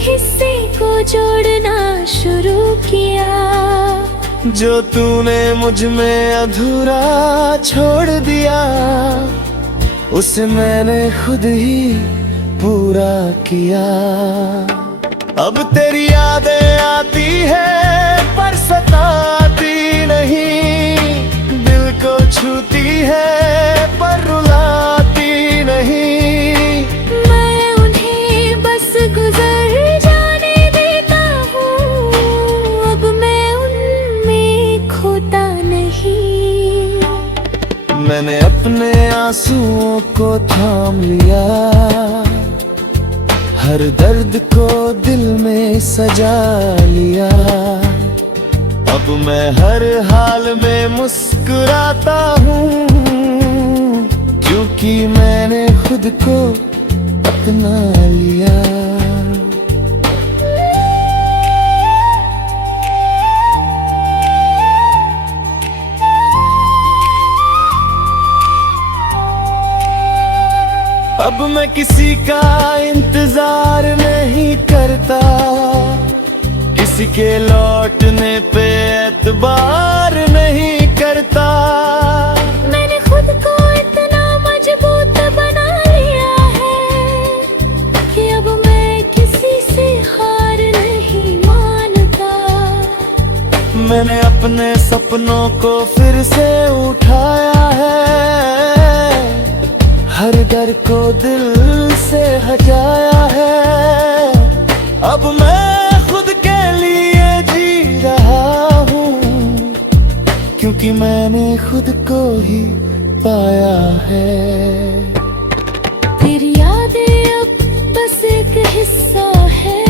हिस्से को जोड़ना शुरू किया। जो तूने मुझ में अधूरा छोड़ दिया, उसे मैंने खुद ही पूरा किया। अब तेरी यादें आती है पर सताती नहीं, दिल को छूती है पर रुलाती नहीं। मैं उन्हें बस गुजर जाने देता हूँ, अब मैं उनमें खोता नहीं। मैंने अपने आंसुओं को थाम लिया, हर दर्द को दिल में सजा लिया। अब मैं हर हाल में मुस्कुराता हूँ, क्योंकि मैंने खुद को अपना लिया। अब मैं किसी का इंतजार नहीं करता, किसी के लौटने पे एतबार नहीं करता। मैंने खुद को इतना मजबूत बना लिया है कि अब मैं किसी से हार नहीं मानता। मैंने अपने सपनों को फिर से उठाया है, हर डर को दिल से हटाया है। अब मैं खुद के लिए जी रहा हूँ, क्योंकि मैंने खुद को ही पाया है। तेरी यादें अब बस एक हिस्सा है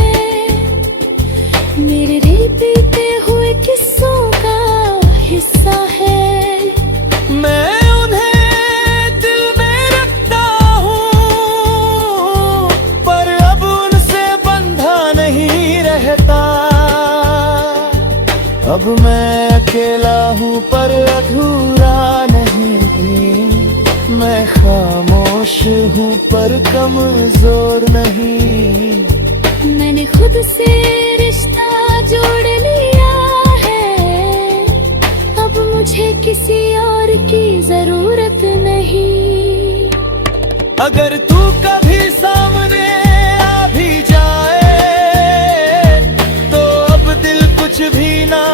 मेरे बीते हुए किस्सों का हिस्सा है। मैं अब मैं अकेला हूँ पर अधूरा नहीं, मैं खामोश हूँ पर कमजोर नहीं। मैंने खुद से रिश्ता जोड़ लिया है, अब मुझे किसी और की जरूरत नहीं। अगर तू कभी सामने आ भी जाए, तो अब दिल कुछ भी ना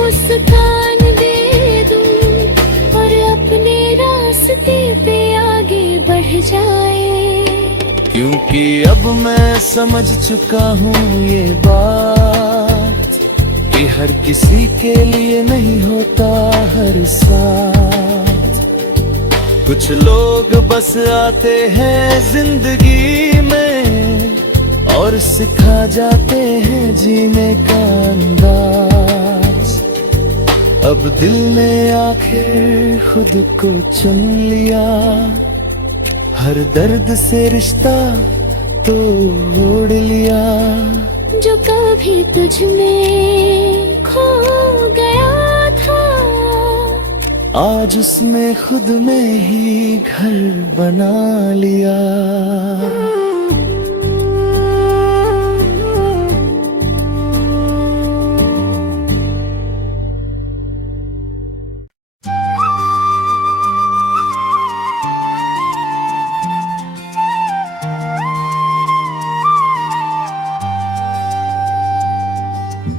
मुस्कान दे दूं और अपने रास्ते पे आगे बढ़ जाए। क्योंकि अब मैं समझ चुका हूँ ये बात, कि हर किसी के लिए नहीं होता हर साथ। कुछ लोग बस आते हैं जिंदगी में और सिखा जाते हैं जीने का अंदाज। अब दिल ने आखिर खुद को चुन लिया, हर दर्द से रिश्ता तोड़ लिया। जो कभी तुझ में खो गया था, आज उसने खुद में ही घर बना लिया।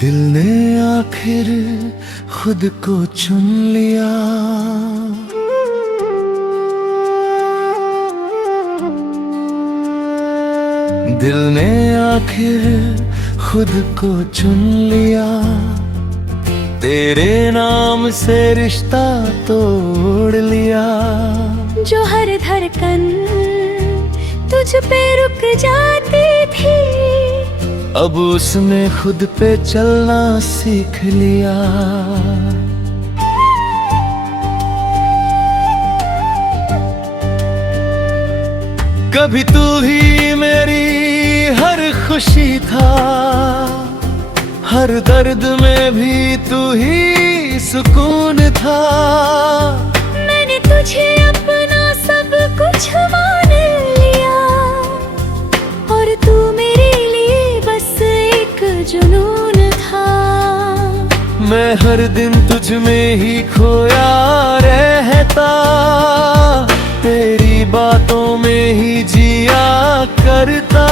दिल ने आखिर खुद को चुन लिया, दिल ने आखिर खुद को चुन लिया। तेरे नाम से रिश्ता तोड़ लिया। जो हर धड़कन तुझ पे रुक जाती थी, अब उसने खुद पे चलना सीख लिया। कभी तू ही मेरी हर खुशी था, हर दर्द में भी तू ही सुकून था। मैंने तुझे अपना सब तेरी बातों में ही जिया करता,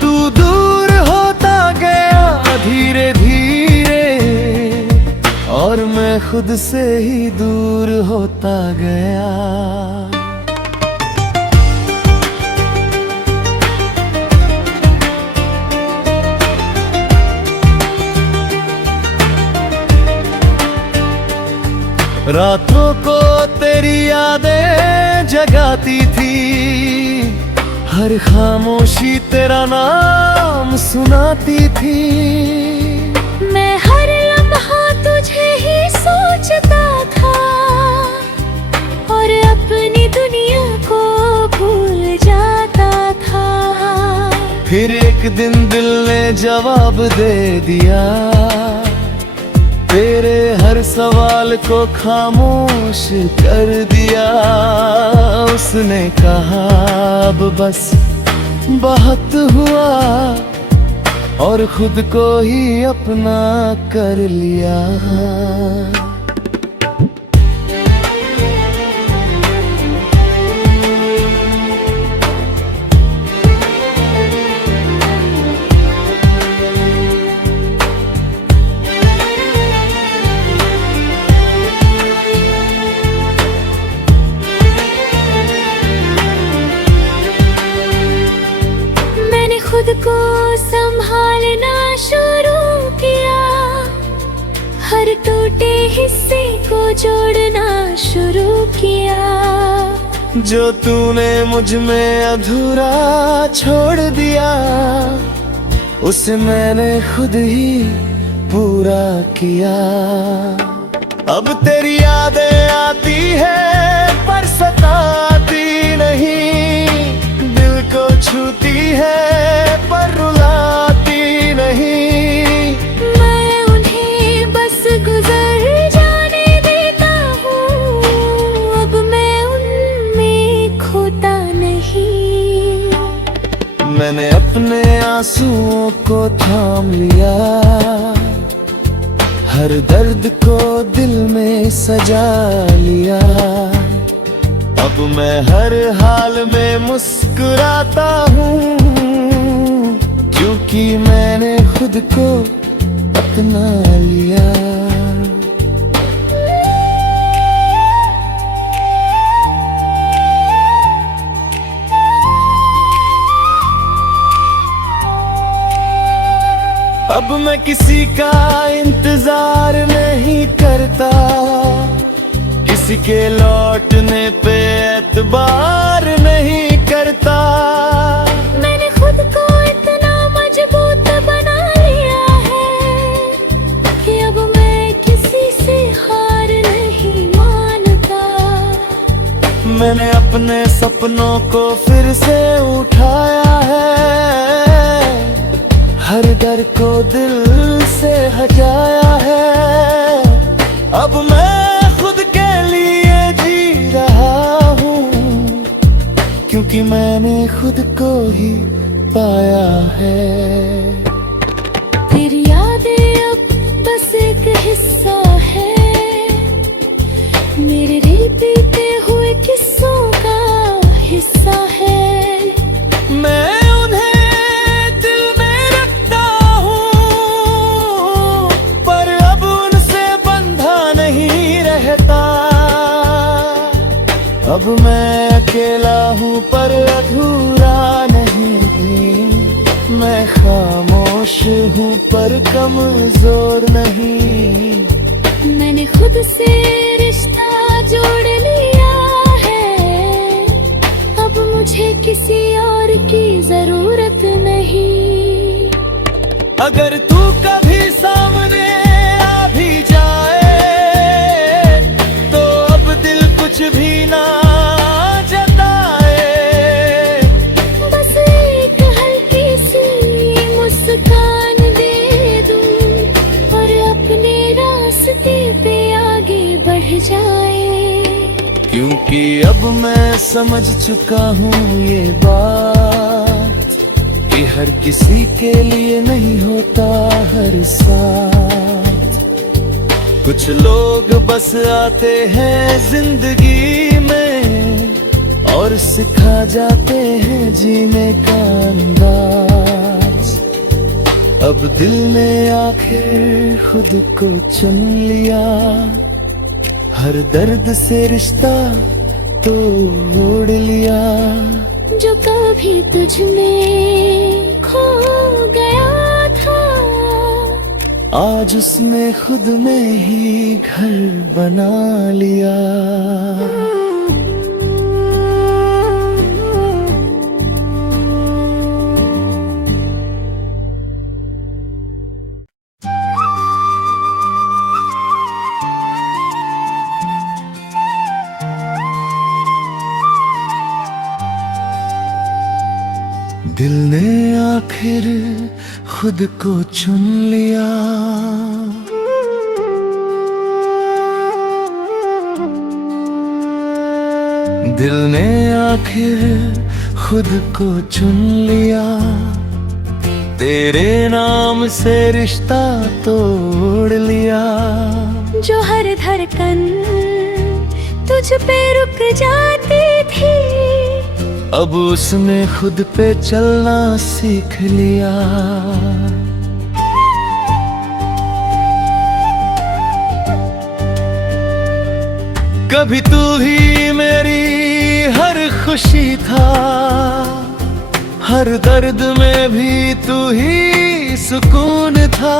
तू दूर होता गया धीरे धीरे, और मैं खुद से ही दूर होता गया। रातों को तेरी यादें जगाती थी, हर खामोशी तेरा नाम सुनाती थी। मैं हर लम्हा तुझे ही सोचता था, और अपनी दुनिया को भूल जाता था। फिर एक दिन दिल ने जवाब दे दिया, तेरे हर सवाल को खामोश कर दिया। उसने कहा अब बस बहुत हुआ, और खुद को ही अपना कर लिया। खुद को संभालना शुरू किया, हर टूटे हिस्से को जोड़ना शुरू किया। जो तूने मुझ में अधूरा छोड़ दिया, उसे मैंने खुद ही पूरा किया। अब तेरी यादें आती है पर सताती नहीं, दिल को छूती है पर रुलाती नहीं। मैं उन्हें बस गुजर जाने देता हूँ, अब मैं उनमें खोता नहीं। मैंने अपने आंसुओं को थाम लिया, हर दर्द को दिल में सजा लिया। अब मैं हर हाल में मुस्कुराता हूँ, क्योंकि मैंने खुद को अपना लिया। अब मैं किसी का इंतजार नहीं करता, किसी के लौटने पे एतबार नहीं करता। मैंने खुद को इतना मजबूत बना लिया है कि अब मैं किसी से हार नहीं मानता। मैंने अपने सपनों को फिर से उठाया है, हर डर को दिल से हटाया है। अब मैं खुद के लिए जी रहा हूँ, क्योंकि मैंने खुद को ही पाया है। तेरी यादें अब बस एक हिस्सा है, मेरे बीते हुए किस्सों का हिस्सा है। मैं अब मैं अकेला हूँ पर अधूरा नहीं, मैं खामोश हूँ पर कमजोर नहीं। मैंने खुद से रिश्ता जोड़ लिया है, अब मुझे किसी और की जरूरत नहीं। अगर तू कभी सामने आ भी जाए, तो अब दिल कुछ भी ना जाए। क्योंकि अब मैं समझ चुका हूँ ये बात, कि हर किसी के लिए नहीं होता हर साथ। कुछ लोग बस आते हैं जिंदगी में, सिखा जाते हैं जीने का अंदाज। अब दिल ने आखिर खुद को चुन लिया, हर दर्द से रिश्ता तोड़ लिया। जो कभी तुझ में खो गया था, आज उसने खुद में ही घर बना लिया। दिल ने आखिर खुद को चुन लिया, दिल ने आखिर खुद को चुन लिया। तेरे नाम से रिश्ता तोड़ लिया। जो हर धड़कन तुझ पे रुक जाती थी, अब उसने खुद पे चलना सीख लिया। कभी तू ही मेरी हर खुशी था, हर दर्द में भी तू ही सुकून था।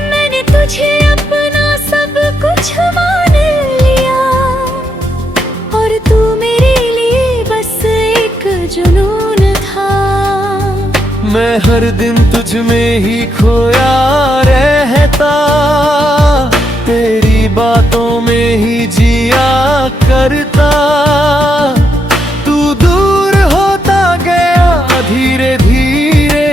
मैंने तुझे अपना सब कुछ मान लिया, और तू मेरे लिए बस एक जुनून था। मैं हर दिन तुझ में ही खोया रहता, तेरी बातों में ही जिया करता। तू दूर होता गया धीरे धीरे,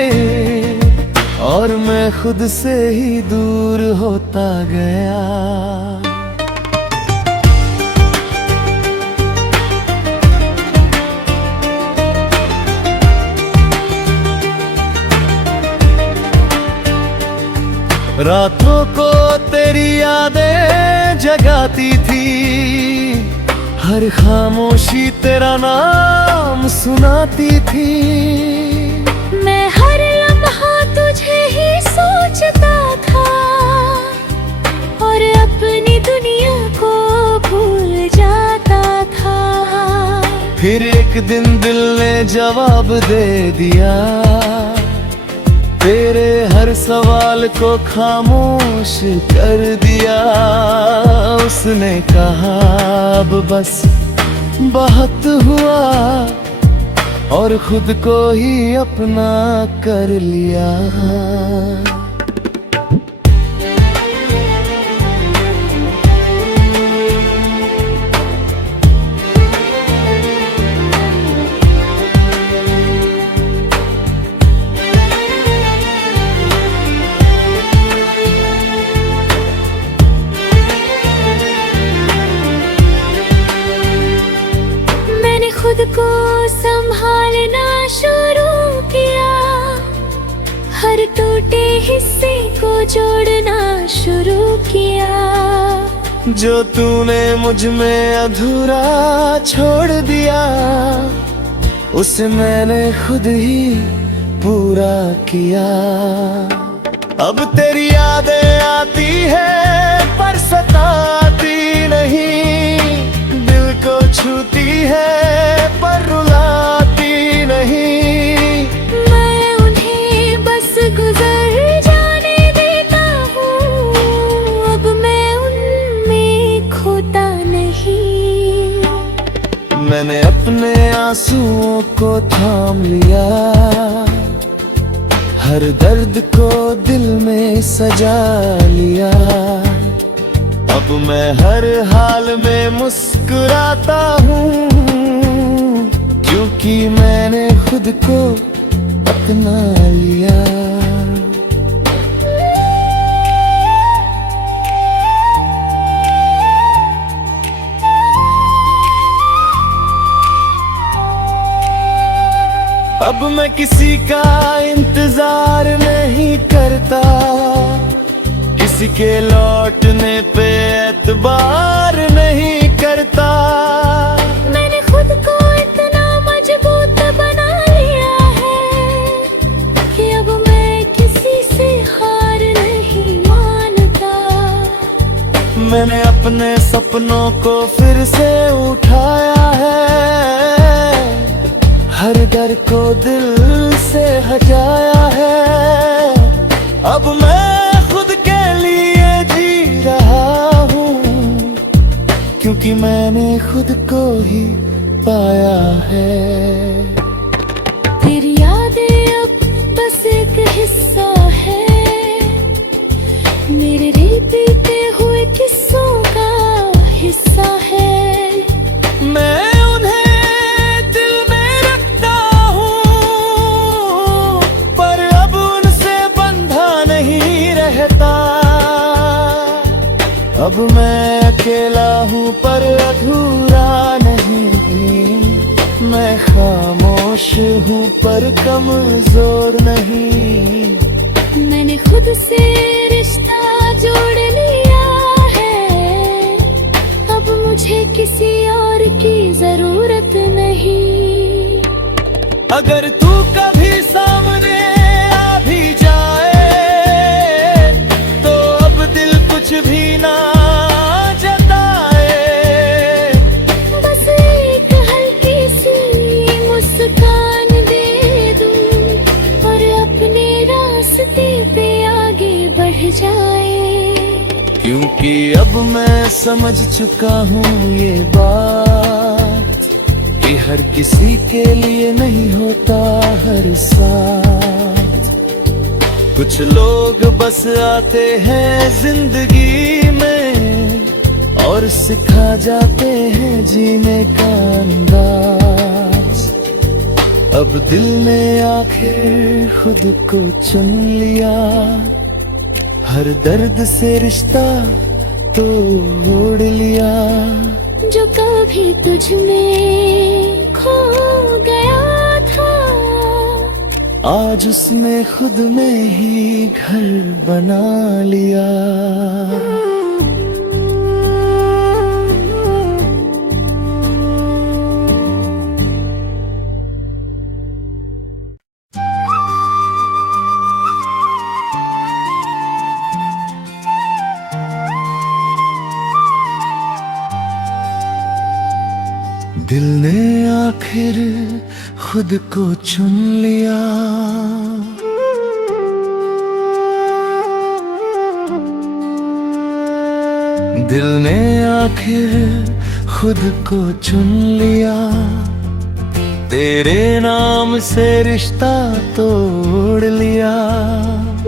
और मैं खुद से ही दूर होता गया। रातों को तेरी यादें जगाती थी, हर खामोशी तेरा नाम सुनाती थी। मैं हर लम्हा तुझे ही सोचता था, और अपनी दुनिया को भूल जाता था। फिर एक दिन दिल ने जवाब दे दिया, तेरे हर सवाल को खामोश कर दिया। उसने कहा अब बस बहुत हुआ, और खुद को ही अपना कर लिया। खुद को संभालना शुरू किया, हर टूटे हिस्से को जोड़ना शुरू किया। जो तूने मुझ में अधूरा छोड़ दिया, उसे मैंने खुद ही पूरा किया। अब तेरी यादें आती है पर सताती नहीं, दिल को छूती है पर रुलाती नहीं। मैं उन्हें बस गुजर जाने देता हूँ, अब मैं उनमें खोता नहीं। मैंने अपने आंसुओं को थाम लिया, हर दर्द को दिल में सजा लिया। अब मैं हर हाल में मुस्कुराता हूँ, क्योंकि मैंने खुद को अपना लिया। अब मैं किसी का इंतजार नहीं करता, किसी के लौटने पे एतबार नहीं करता। मैंने खुद को खुद को ही पाया है। तेरी यादें अब बस एक हिस्सा है मेरे बीते हुए किस्सों का हिस्सा है। मैं उन्हें दिल में रखता हूँ पर अब उनसे बंधा नहीं रहता। अब मैं अकेला हूँ पर अधूरा नहीं, मैं खामोश हूँ पर कमजोर नहीं। मैंने खुद से रिश्ता जोड़ लिया है, अब मुझे किसी और की जरूरत नहीं। अगर तू कभी सामने आ भी जाए तो अब दिल कुछ भी ना जताए। बस एक हल्की सी मुस्कान दे दूं और अपने रास्ते पे आगे बढ़ जाए। क्योंकि अब मैं समझ चुका हूँ ये बात कि हर किसी के लिए नहीं होता हर साथ। कुछ लोग बस आते हैं जिंदगी में और सिखा जाते हैं जीने का अंदाज। अब दिल ने आखिर खुद को चुन लिया, हर दर्द से रिश्ता तोड़ लिया। जो कभी तुझ में खो गया था आज उसने खुद में ही घर बना लिया। दिल ने आखिर खुद को चुन लिया, दिल ने आखिर खुद को चुन लिया। तेरे नाम से रिश्ता तोड़ लिया।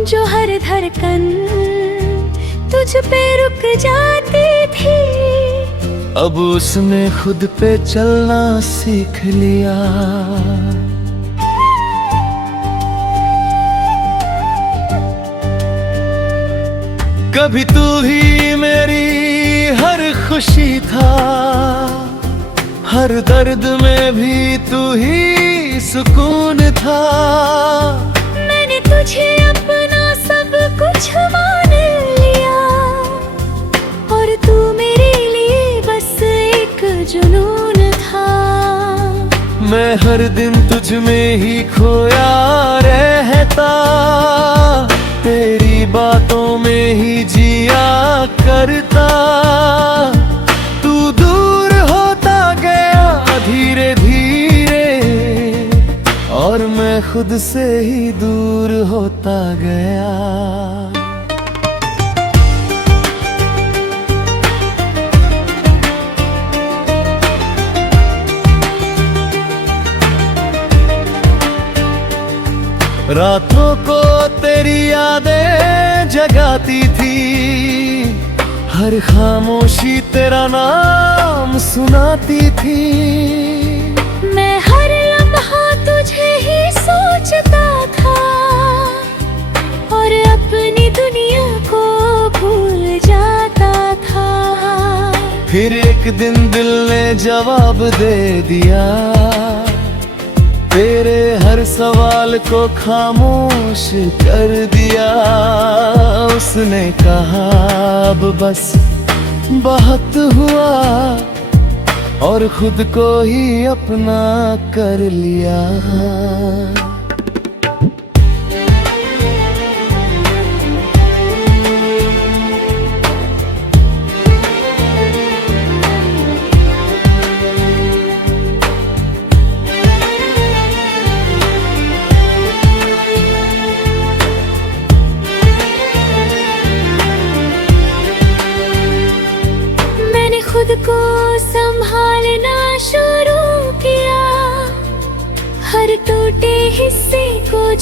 जो हर धड़कन तुझ पे रुक जाती थी अब उसने खुद पे चलना सीख लिया। कभी तू ही मेरी हर खुशी था, हर दर्द में भी तू ही सुकून था। मैंने तुझे अपना सब कुछ मान लिया और तू मेरे लिए बस एक जुनून था। मैं हर दिन तुझ में ही खोया रहता, तेरी बातों में ही जिया करता। तू दूर होता गया धीरे धीरे और मैं खुद से ही दूर होता गया। रातों को तेरी यादें जगाती थी, हर खामोशी तेरा नाम सुनाती थी। मैं हर लम्हा तुझे ही सोचता था और अपनी दुनिया को भूल जाता था। फिर एक दिन दिल ने जवाब दे दिया, तेरे हर सवाल को खामोश कर दिया। उसने कहा अब बस बहुत हुआ और खुद को ही अपना कर लिया। खुद को संभाल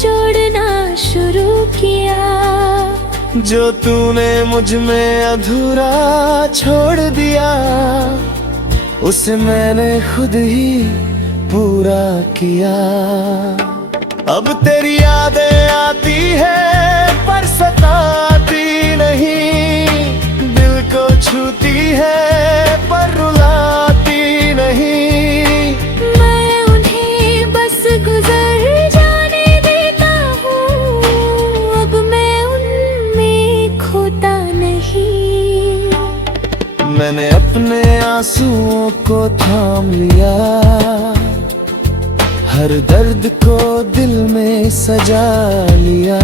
जोड़ना शुरू किया। जो तूने मुझ में अधूरा छोड़ दिया, उसे मैंने खुद ही पूरा किया। अब तेरी यादें आती है पर सताती नहीं, दिल को छूती है पर रुलाती नहीं। मैं उन्हें बस गुजर जाने देता हूँ, अब मैं उनमें खोता नहीं। मैंने अपने आंसुओं को थाम लिया, हर दर्द को दिल में सजा लिया।